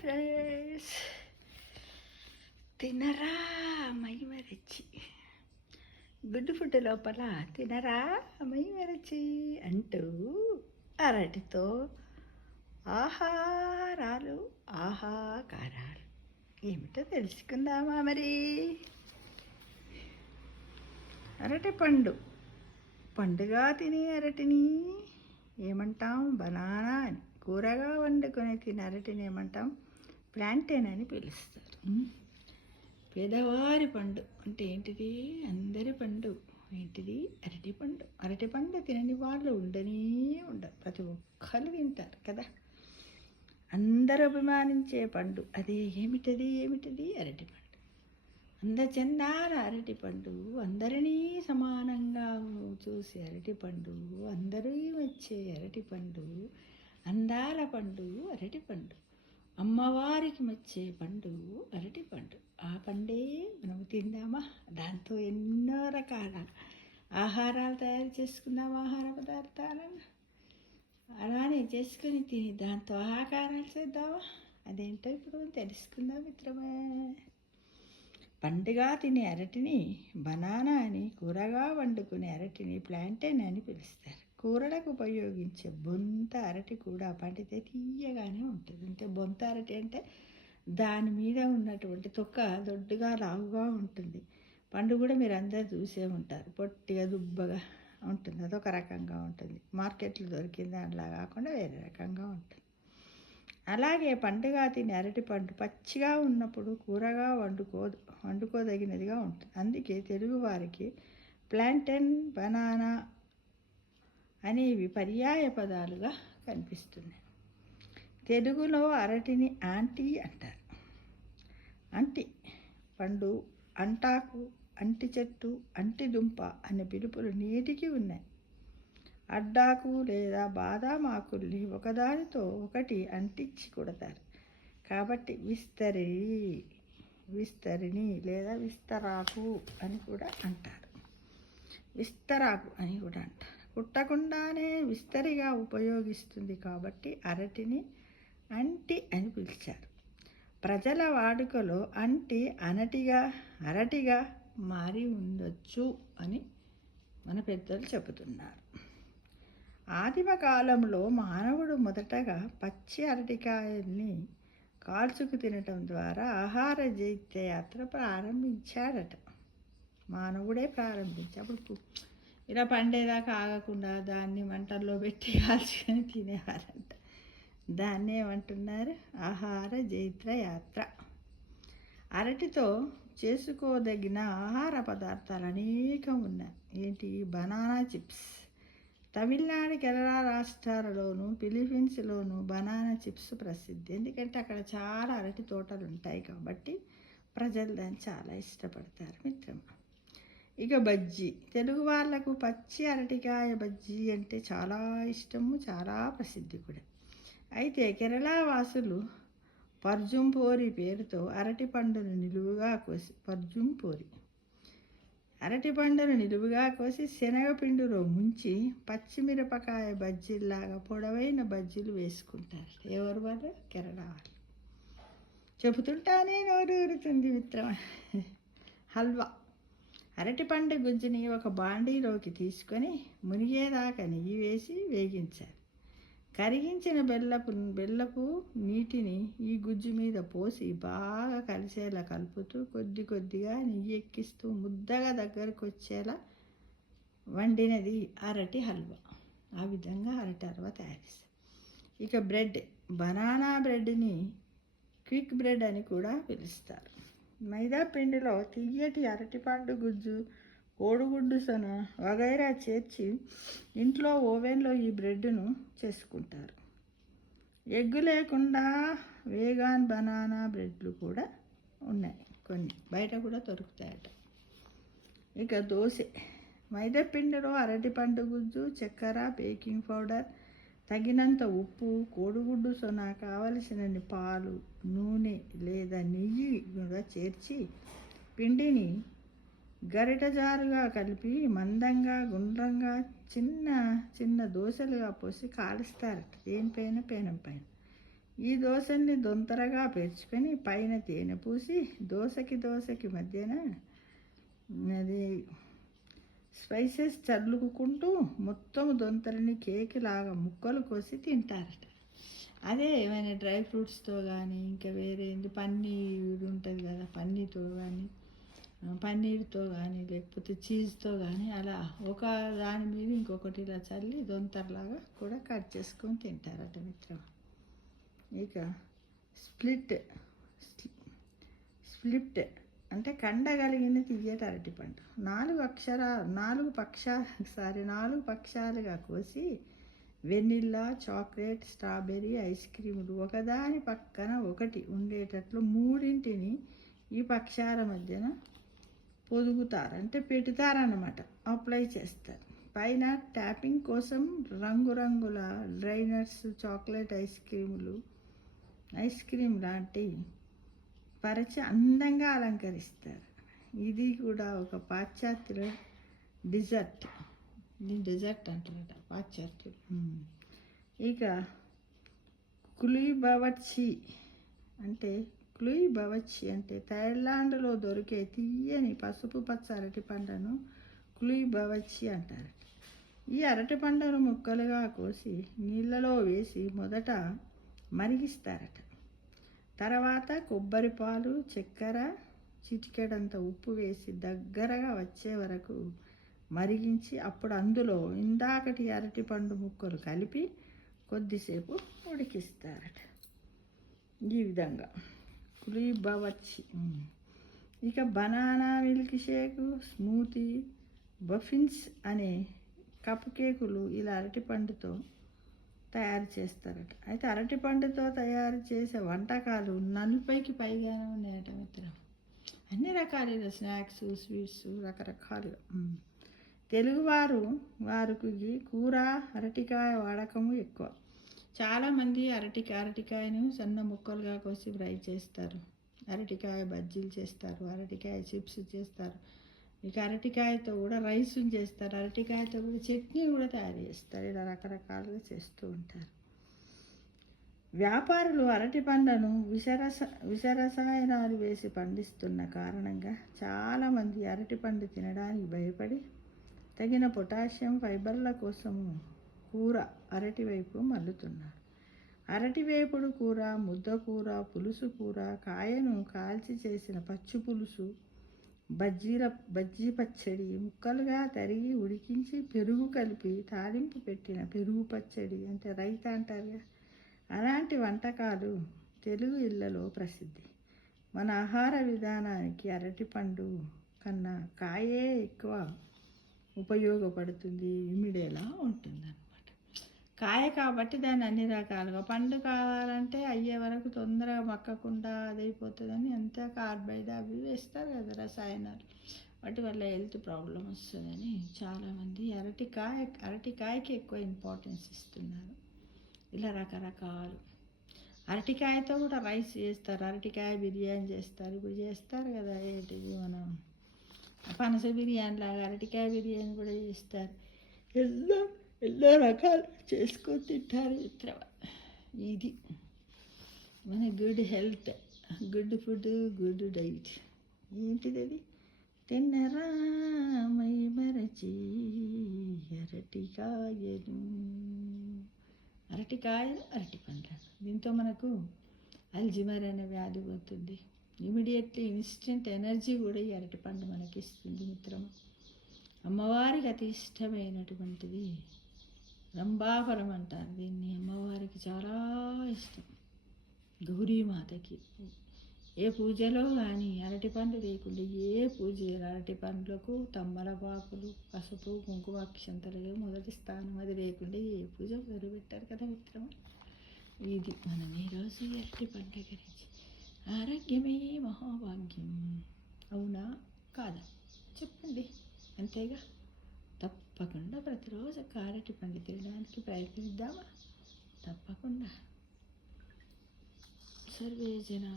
Friends, తినరా my మరచి గుడ్డు ఫుడ్ లోపల తినరా మై మరచి అంటూ అరటితో ఆహారాలు ఆహాకారాలు ఏమిటో తెలుసుకుందామా మరి. అరటి పండు, పండుగా తినే అరటిని ఏమంటాం? బనానా అని. కూరగా వండుకొని తినే అరటిని ఏమంటాం? ప్లాంటైన్ అని పిలుస్తారు. పేదవారి పండు అంటే ఏంటిది? అందరి పండు ఏంటిది? అరటి పండు. అరటి పండు తినని వాళ్ళు ఉండనే ఉండరు, ప్రతి ఒక్కరు తింటారు కదా. అందరూ అభిమానించే పండు అదే. ఏమిటది? అరటి పండు. అందచందాల అరటి పండు, అందరినీ సమానంగా చూసే అరటి పండు, అందరూ వచ్చే అరటి పండు, అందాల పండు అరటి పండు, అమ్మవారికి మెచ్చే పండు అరటి పండు. ఆ పండే మనం తిందామా? దాంతో ఎన్నో రకాల ఆహారాలు తయారు చేసుకుందాం, ఆహార పదార్థాలను అలానే చేసుకొని తిని దాంతో ఆహాకారాలు చేద్దామా? అదేంటో ఇప్పుడు తెలుసుకుందాం మిత్రమే. పండుగా తినే అరటిని బనానా అని, కూరగా వండుకునే అరటిని ప్లాంటైన్ అని పిలుస్తారు. కూరలకు ఉపయోగించే బొంత అరటి కూడా పండితే తీయగానే ఉంటుంది. అంటే బొంత అరటి అంటే దాని మీద ఉన్నటువంటి తొక్క దొడ్డుగా లావుగా ఉంటుంది. పండు కూడా మీరు అందరూ చూసే ఉంటారు, పొట్టిగా దుబ్బగా ఉంటుంది. అదొక రకంగా ఉంటుంది. మార్కెట్లో దొరికింది అలా కాకుండా వేరే రకంగా ఉంటుంది. అలాగే పండుగా తినే అరటి పండు పచ్చిగా ఉన్నప్పుడు కూరగా వండుకోదగినదిగా ఉంటుంది. అందుకే తెలుగువారికి ప్లాంటైన్, బనానా అనేవి పర్యాయ పదాలుగా కనిపిస్తున్నాయి. తెలుగులో అరటిని ఆంటీ అంటారు. అంటి పండు, అంటాకు, అంటి చెట్టు, అంటి దుంప అనే పిలుపులు నేటికి ఉన్నాయి. అడ్డాకు లేదా బాదాం ఆకుల్ని ఒకదానితో ఒకటి అంటించి కొడతారు కాబట్టి విస్తరిని లేదా విస్తరాకు అని కూడా అంటారు. కుట్టకుండానే విస్తరిగా ఉపయోగిస్తుంది కాబట్టి అరటిని అంటి అని పిలిచారు. ప్రజల వాడుకలో అంటి అరటిగా మారి ఉండొచ్చు అని మన పెద్దలు చెబుతున్నారు. ఆదిమ కాలంలో మానవుడు మొదటగా పచ్చి అరటికాయల్ని కాల్చుకు తినటం ద్వారా ఆహార జైత్రయాత్ర ప్రారంభించాడట. మానవుడే ప్రారంభించినప్పుడు ఇలా పండేదాకా ఆగకుండా దాన్ని మంటల్లో పెట్టి కాల్చుకొని తినేవారంట. దాన్ని ఏమంటున్నారు? ఆహార జైత్రయాత్ర. అరటితో చేసుకోదగిన ఆహార పదార్థాలు అనేకం ఉన్నాయి. ఏంటి? Banana chips. తమిళనాడు, కేరళ రాష్ట్రాలలోను, ఫిలిప్పీన్స్లోను బనానా చిప్స్ ప్రసిద్ధి. ఎందుకంటే అక్కడ చాలా అరటి తోటలు ఉంటాయి కాబట్టి ప్రజలు దాన్ని చాలా ఇష్టపడతారు మిత్రమా. ఇక బజ్జీ. తెలుగు వాళ్లకు పచ్చి అరటికాయ బజ్జీ అంటే చాలా ఇష్టము, చాలా ప్రసిద్ధి కూడా. అయితే కేరళ వాసులు పర్జుంపోరి పేరుతో అరటి పండును నిలువుగా కోసి శనగపిండిలో ముంచి పచ్చిమిరపకాయ బజ్జీల్లాగా పొడవైన బజ్జీలు వేసుకుంటారు. ఎవరు వాళ్ళు? కేరళ వాళ్ళు. చెబుతుంటానే నోరు ఊరుతుంది మిత్రమా. హల్వా. అరటిపండు గుజ్జుని ఒక బాండీలోకి తీసుకొని మునిగేదాకా నెయ్యి వేసి వేగించాలి. కరిగించిన బెల్లపు నీటిని ఈ గుజ్జు మీద పోసి బాగా కలిసేలా కలుపుతూ కొద్దిగా నెయ్యి ఎక్కిస్తూ ముద్దగా దగ్గరకు వచ్చేలా వండినది అరటి హల్వా. ఆ విధంగా అరటి హల్వా తయారు చేస్తారు. ఇక బ్రెడ్. బనానా బ్రెడ్ని క్విక్ బ్రెడ్ అని కూడా పిలుస్తారు. మైదా పిండిలో తియ్యటి అరటిపండు గుజ్జు, కోడిగుడ్డు సొన వగైరా చేర్చి ఇంట్లో ఓవెన్లో ఈ బ్రెడ్ను చేసుకుంటారు. ఎగ్గు లేకుండా వేగాన్ బనానా బ్రెడ్లు కూడా ఉన్నాయి, కొన్ని బయట కూడా దొరుకుతాయట. ఇక దోశ. మైదా పిండిలో అరటిపండు గుజ్జు, చక్కెర, బేకింగ్ పౌడర్, తగినంత ఉప్పు, కోడిగుడ్డు సొన, కావలసినన్ని పాలు, నూనె లేదా నెయ్యి కూడా చేర్చి పిండిని గరిటజారుగా కలిపి మందంగా గుండ్రంగా చిన్న దోశలుగా పోసి కాలుస్తారట. దేనిపైన? పేనం పైన. ఈ దోసల్ని దొంతరగా పేర్చుకొని పైన తేనె పూసి దోసకి మధ్యన అది స్పైసెస్ చల్లుకుంటూ మొత్తం దొంతరని కేక్ లాగా ముక్కలు కోసి తింటారట. అదే ఏమైనా డ్రై ఫ్రూట్స్తో కానీ ఇంకా వేరే పన్నీర్ ఉంటుంది కదా, పన్నీర్తో కానీ పన్నీర్తో కానీ లేకపోతే చీజ్తో కానీ అలా ఒక దాని మీద ఇంకొకటి ఇలా చల్లి దొంతరలాగా కూడా కట్ చేసుకొని తింటారట మిత్రం. ఇక స్ప్లిట్ స్ప్లిట్ అంటే కండగలిగిన తియ్యటి అరటిపండు నాలుగు పక్షాలుగా కోసి వెనిల్లా, చాక్లెట్, స్ట్రాబెర్రీ ఐస్ క్రీములు ఒకదాని పక్కన ఒకటి ఉండేటట్లు మూడింటిని ఈ పక్షాల మధ్యన పొదుగుతారు, అంటే పెడతారన్నమాట, అప్లై చేస్తారు. పైన ట్యాపింగ్ కోసం రంగురంగుల డ్రైనర్స్, చాక్లెట్ ఐస్ క్రీమ్ లాంటి పరిచి అందంగా అలంకరిస్తారు. ఇది కూడా ఒక పాశ్చాత్యుల డిజర్ట్. దీని డెజర్ట్ అంటారట పాశ్చాత్యులు. ఇక క్లుయ్ బవచ్చి అంటే థాయిలాండ్లో దొరికే తీయని పసుపు పచ్చ అరటిపండును క్లుయ్ బవచ్చి అంటారట. ఈ అరటిపండును ముక్కలుగా కోసి నీళ్ళలో వేసి మొదట మరిగిస్తారట. తర్వాత కొబ్బరి పాలు, చక్కెర, చిటికెడంత ఉప్పు వేసి దగ్గరగా వచ్చే వరకు మరిగించి అప్పుడు అందులో ఇందాకటి అరటిపండు ముక్కలు కలిపి కొద్దిసేపు ఉడికిస్తారట. ఈ విధంగా క్లుయ్ బవచ్చి. ఇక బనానా మిల్క్ షేకు, స్మూతీ, బఫిన్స్ అనే కప్ కేకులు ఇలా అరటిపండుతో తయారు చేస్తారట. అయితే అరటిపండుతో తయారు చేసే వంటకాలు 40కి పైగానే ఉన్నాయట మిత్రం. అన్ని రకాల స్నాక్స్, స్వీట్స్ రకరకాలుగా. వారికి కూర అరటికాయ వాడకము ఎక్కువ. చాలామంది అరటికాయను సన్న ముక్కలుగా కోసి ఫ్రై చేస్తారు, అరటికాయ బజ్జీలు చేస్తారు, అరటికాయ చిప్స్ చేస్తారు. ఇక అరటికాయతో కూడా రైస్ చేస్తారు, అరటికాయతో కూడా చట్నీ కూడా తయారు చేస్తారు. ఇలా రకరకాలుగా చేస్తూ ఉంటారు. వ్యాపారులు అరటి పండ్లను విషరసాయనాలు వేసి పండిస్తున్న కారణంగా చాలామంది అరటిపండు తినడానికి భయపడి తగిన పొటాషియం, ఫైబర్ల కోసము కూర అరటి వైపు మల్లుతున్నారు. అరటివేపుడు కూర, ముద్దకూర, పులుసు కూర, కాయను కాల్చి చేసిన పచ్చి పులుసు, బజ్జీ పచ్చడి, ముక్కలుగా తరిగి ఉడికించి పెరుగు కలిపి తాలింపు పెట్టిన పెరుగు పచ్చడి అంటే రైతా అంటారుగా, అలాంటి వంటకాలు తెలుగు ఇళ్లలో ప్రసిద్ధి. మన ఆహార విధానానికి అరటిపండు కన్నా కాయే ఎక్కువ ఉపయోగపడుతుంది, ఇమిడేలా ఉంటుందన్నమాట. కాయ కాబట్టి దాన్ని అన్ని రకాలుగా, పండు కావాలంటే అయ్యే వరకు తొందరగా మక్కకుండా అదైపోతుందని ఎంత కార్బైడ్ అవి వేస్తారు కదా రసాయనాలు, వాటి వల్ల హెల్త్ ప్రాబ్లం వస్తుందని చాలామంది అరటికాయకి ఎక్కువ ఇంపార్టెన్స్ ఇస్తున్నారు. ఇలా రకరకాలు. అరటికాయతో కూడా రైస్ చేస్తారు, అరటికాయ బిర్యానీ చేస్తారు, ఇప్పుడు చేస్తారు కదా ఏంటిది మనం పనస బిర్యానీ లాగా అరటికాయ బిర్యానీ కూడా చేస్తారు. ఎన్నో రకాలు చేసుకొని తింటారు మిత్రమ. ఇది మన good health, good food, good diet. ఏంటిది అది? తిన్నరా మై మరచి అరటికాయలు అరటిపండ్లు. దీంతో మనకు అల్జిమర్ అనే వ్యాధి పోతుంది. ఇమీడియట్లీ ఇన్స్టెంట్ ఎనర్జీ కూడా ఈ అరటిపండు మనకి ఇస్తుంది మిత్రమా. అమ్మవారికి అతి ఇష్టమైనటువంటిది రంభాఫలం అంటారు దీన్ని. అమ్మవారికి చాలా ఇష్టం, గౌరీమాతకి. ఏ పూజలో కానీ అరటిపండు లేకుండా ఏ పూజ, అరటిపండ్లకు తమ్మలపాకులు, పసుపు, కుంకుమ, అక్షంతలు మొదటి స్థానం. అది లేకుండా ఏ పూజ మొదలుపెట్టారు కదా మిత్రమా. ఇది మనం ఈరోజు అరటి పండుగ గురించి. ఆరోగ్యమే మహాభాగ్యం, అవునా కాదా చెప్పండి? అంతేగా. తప్పకుండా ప్రతిరోజు అరటి పండు తినడానికి ప్రయత్నిద్దామా? తప్పకుండా. సర్వే జనా